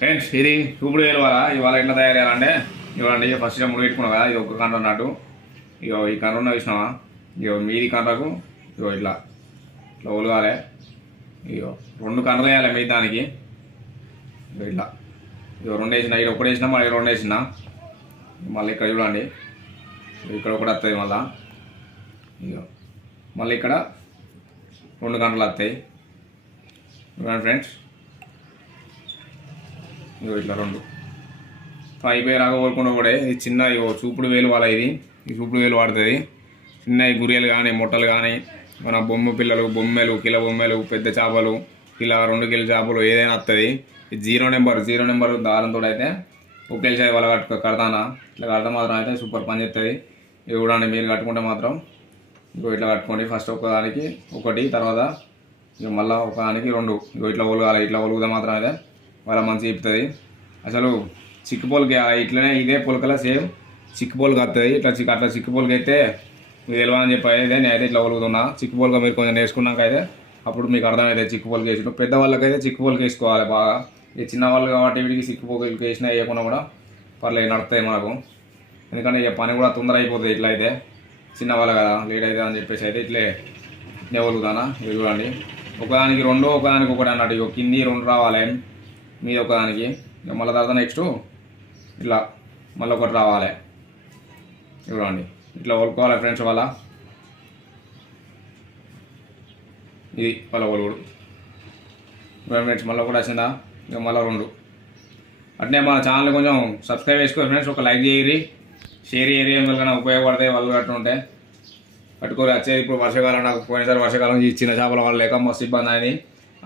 Friends ఇది చూపుడు వేలు ఇవాళ ఎట్లా తయారు చేయాలంటే ఇవ్వండి ఫస్ట్ ముడి పెట్టుకున్నావు కదా ఇది ఒక కంట అన్నట్టు. ఇగో ఈ కంట ఉన్న విషయమా ఇగో మీది కంటకు ఇగో ఇట్లా. ఇట్లా ఒలగాలి. ఇగో రెండు కంటలు వేయాలి మీ దానికి. ఇగో ఇట్లా. ఇగో రెండు వేసిన ఇక్కడ ఒకటి వేసినా మళ్ళీ రెండు వేసిన. మళ్ళీ ఇక్కడ చూడండి. ఇక్కడ ఒకటి వస్తుంది మళ్ళా. ఇగో మళ్ళీ ఇక్కడ రెండు గంటలు వస్తాయి ఫ్రెండ్స్ ఇగో ఇట్లా రెండు. అయిపోయేలాగా కోరుకుండా కూడా ఇది చిన్న చూపుడు వేలు వాళ్ళ ఇది. ఈ చూపుడు వేలు వాడుతుంది. చిన్న గురియలు కానీ మొట్టలు కానీ మన బొమ్మ పిల్లలు బొమ్మలు కిల బొమ్మలు పెద్ద చేపలు ఇలా రెండు కిలో చేపలు ఏదైనా వస్తుంది జీరో నెంబర్ జీరో నెంబర్ దారంతో అయితే ఉప్పేలు చేయి వాళ్ళ కట్టు కడతానా? ఇట్లా కడతా మాత్రం అయితే సూపర్ పని చేస్తుంది ఇది కూడా మీరు కట్టుకుంటే మాత్రం ఇంకో ఇట్లా కట్టుకోండి. ఫస్ట్ ఒకదానికి ఒకటి తర్వాత ఇక మళ్ళీ ఒకదానికి రెండు. ఇగో ఇట్లా ఒలగాలి ఇట్లా ఒలుగుతా మాత్రం అయితే వాళ్ళ మంచి చెప్తుంది. అసలు చిక్కు పొలకి ఇట్లనే ఇదే పొలకల సేమ్ చిక్కు పొలకి వస్తుంది ఇట్లా చిక్కు అట్లా చిక్కు పొలకి అయితే మీరు తెలియని చెప్పి అయితే నేనైతే ఇట్లా ఒలుగుతున్నా చిక్కు పొలక మీరు కొంచెం నేర్చుకున్నాక అయితే అప్పుడు మీకు అర్థమైతే చిక్కు పొలకి వేసిన పెద్ద వాళ్ళకైతే చిక్కు పొలకి వేసుకోవాలి బాగా. ఈ చిన్న వాళ్ళు కాబట్టి వీడికి చిక్కు పొలకి వేసినా వేయకుండా కూడా పర్లేదు నడుస్తాయి మనకు. ఎందుకంటే ఇక పని కూడా తొందర అయిపోతుంది ఇట్లా అయితే. చిన్న వాళ్ళు కదా లేట్ అవుతుంది అని చెప్పేసి అయితే ఇట్లే నేను ఒలుగుతానా ఇది చూడండి. ఒకదానికి రెండు ఒకదానికి ఒకటి అన్నట్టు ఇక కింది రెండు రావాలి. మీద ఒకదానికి ఇక మళ్ళీ తర్వాత నెక్స్ట్ ఇట్లా మళ్ళీ ఒకటి రావాలి. చూడండి. ఇట్లా వలుకోవాలి ఫ్రెండ్స్ వాళ్ళ ఇది వాళ్ళ ఒలుగుడు ఫ్రెండ్స్ మళ్ళీ ఒకటి వచ్చిందా? ఇక మళ్ళీ రెండు. అట్నే మన ఛానల్ కొంచెం సబ్స్క్రైబ్ చేసుకోండి ఫ్రెండ్స్ ఒక లైక్ చేయరి షేర్ చేయరి ఎవరికైనా ఉపయోగపడతాయి వాళ్ళు కట్టు ఉంటే. పట్టుకొని వచ్చేది ఇప్పుడు వర్షాకాలం నాకు పోయినసారి వర్షాకాలం ఈ చిన్న చేపల వాళ్ళు లేక మస్తు ఇబ్బంది అని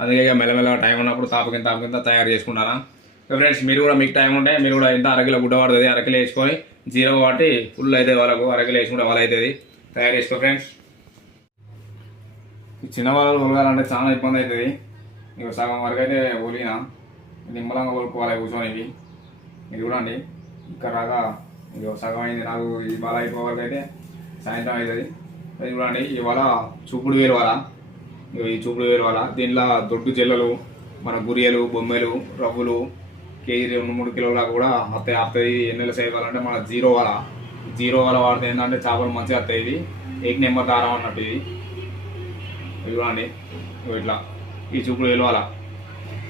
అందుకే ఇక మెల్లమెల్లగా టైం ఉన్నప్పుడు తాపు కింద కింద తయారు చేసుకుంటారా? ఫ్రెండ్స్ మీరు కూడా మీకు టైం ఉంటే మీరు కూడా ఎంత అరకిలో గుడ్డ పడుతుంది అరకిలో వేసుకొని జీరో కాబట్టి ఫుల్ అయితే వాళ్ళకు అరకిలో వేసుకుంటే వాళ్ళు అవుతుంది. తయారు చేసుకో ఫ్రెండ్స్ చిన్న వాళ్ళు ఒలగాలంటే చాలా ఇబ్బంది అవుతుంది. ఇక సగం వరకు అయితే ఒలిగిన నిమ్మలంగా ఒలుకోవాలి కూర్చోనికి. మీరు ఇది చూడండి ఇక్కడ రాగా ఇక సగం అయింది నాకు ఈ బాల అయిపోయే వరకు అయితే సాయంత్రం అవుతుంది. అది చూడండి ఇవాళ చూపుడు వేలు వాళ్ళ ఈ చూపులు వేలు వాళ్ళ దీంట్లో దొడ్డు చెల్లలు మన గురియలు బొమ్మెలు రవ్వులు కేజీ రెండు మూడు కిలోల కూడా వస్తాయి వస్తాయి ఎన్ని నెలలు మన జీరో వాళ్ళ జీరో వాళ్ళ వాడితే ఏంటంటే చేపలు మంచిగా వస్తాయి ఇది. ఏక్ నెంబర్ దారం అన్నట్టు ఇది. చూడండి. ఇట్లా. ఈ చూపులు వేలు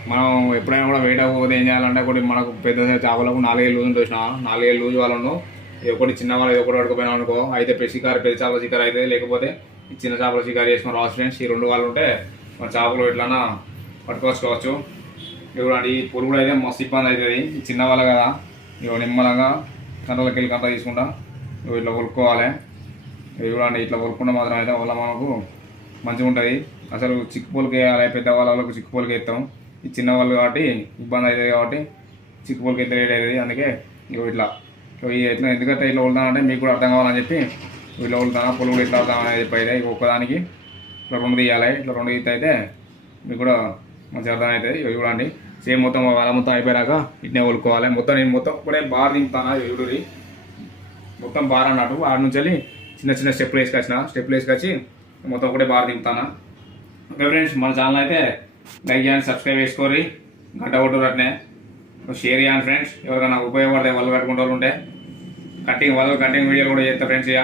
మనం ఎప్పుడైనా కూడా వెయిట్ ఏం చేయాలంటే ఒకటి మనకు పెద్ద చేపలకు నాలుగేళ్ళు లూజ్ చూసిన నాలుగేళ్ళు లూజు వాళ్ళను ఒకటి చిన్న వాళ్ళు ఒకటి పడుకోపోయినా అనుకో అయితే పెద్ద షికారు పెద్ద చేపల షికారు అయితే లేకపోతే ఈ చిన్న చేపల షికారు చేసుకుని రావచ్చు ఫ్రెండ్స్ ఈ రెండు వాళ్ళు ఉంటే మన చేపలు ఎట్లన్నా పట్టుకోవచ్చు చూడండి ఈ పురుగుడు అయితే మస్తు ఇబ్బంది అవుతుంది. ఈ చిన్నవాళ్ళ కదా ఇవి నిమ్మలంగా కంటలకి వెళ్ళి కంట తీసుకుంటా. ఇవి ఇట్లా కొలుక్కోవాలి ఇవి చూడండి ఇట్లా కొనుక్కుంటే మాత్రం అయితే వల్ల మనకు మంచిగా ఉంటుంది. అసలు చిక్కుపూలుకి వేయాలి పెద్ద వాళ్ళకు చిక్కుపోలకి వేస్తాం. ఈ చిన్నవాళ్ళు కాబట్టి ఇబ్బంది అవుతుంది కాబట్టి చిక్కు పూలకి అయితే రేట్ అవుతుంది. అందుకే ఇగో ఇట్లా. ఇట్లా ఎట్లా ఎందుకంటే ఇట్లా వెళ్తానంటే మీకు కూడా అర్థం కావాలని చెప్పి ఇట్లా వెళ్తాను పొలం ఇట్లా వెళ్తామని చెప్పి ఒక్కదానికి ఇట్లా రెండు తీయాలి. ఇట్లా రెండు తీస్తే అయితే మీకు కూడా మంచిగా అర్థమవుతుంది. ఇవి చూడండి. సేమ్ మొత్తం వాళ్ళ మొత్తం అయిపోయాక ఇట్నే కొనుక్కోవాలి మొత్తం నేను మొత్తం ఇప్పుడే బార్ దింపుతాను? చూడురి మొత్తం బార్ అన్నట్టు. ఆడ నుంచి వెళ్ళి చిన్న చిన్న స్టెప్లు వేసుకొచ్చిన. స్టెప్లు వేసుకొచ్చి మొత్తం ఒకటే బార్ దింపుతాను? ఓకే ఫ్రెండ్స్ మన ఛానల్ అయితే లైక్ చేయండి సబ్స్క్రైబ్ చేసుకోరి గంట కొట్టురు అట్నే షేర్ చేయండి ఫ్రెండ్స్. ఎవరికైనా ఉపయోగపడతాయి వాళ్ళు కట్టుకుంటూ ఉంటే. కటింగ్ వాళ్ళు కటింగ్ వీడియోలు కూడా చేస్తా ఫ్రెండ్స్ ఇక.